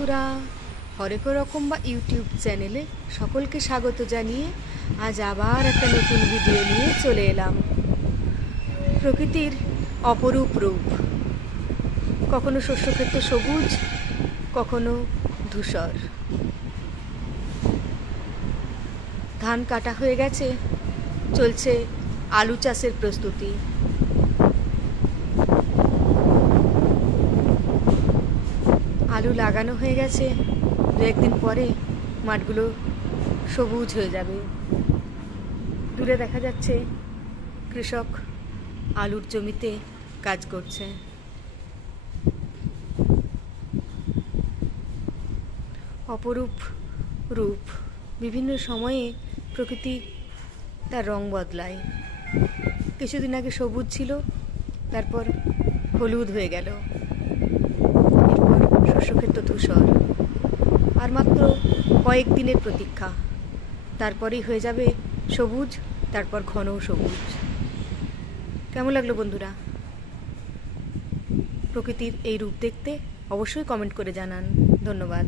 বন্ধুরা, হরেক রকম বা ইউটিউব চ্যানেলে সকলকে স্বাগত জানিয়ে আজ আবার একটা নতুন ভিডিও নিয়ে চলে এলাম। প্রকৃতির অপরূপ রূপ, কখনো শস্যক্ষেত্র সবুজ, কখনো ধূসর। ধান কাটা হয়ে গেছে, চলছে আলু চাষের প্রস্তুতি। আলু লাগানো হয়ে গেছে, দু একদিন পরে মাঠগুলো সবুজ হয়ে যাবে। দূরে দেখা যাচ্ছে কৃষক আলুর জমিতে কাজ করছে। অপরূপ রূপ, বিভিন্ন সময়ে প্রকৃতি তার রং বদলায়। কিছুদিন আগে সবুজ ছিল, তারপর হলুদ হয়ে গেল, এরপর শস্যক্ষেত্র ধূসর। আর মাত্র কয়েকদিনের প্রতীক্ষা, তারপরেই হয়ে যাবে সবুজ, তারপর ঘন সবুজ। কেমন লাগলো বন্ধুরা প্রকৃতির এই রূপ দেখতে? অবশ্যই কমেন্ট করে জানান। ধন্যবাদ।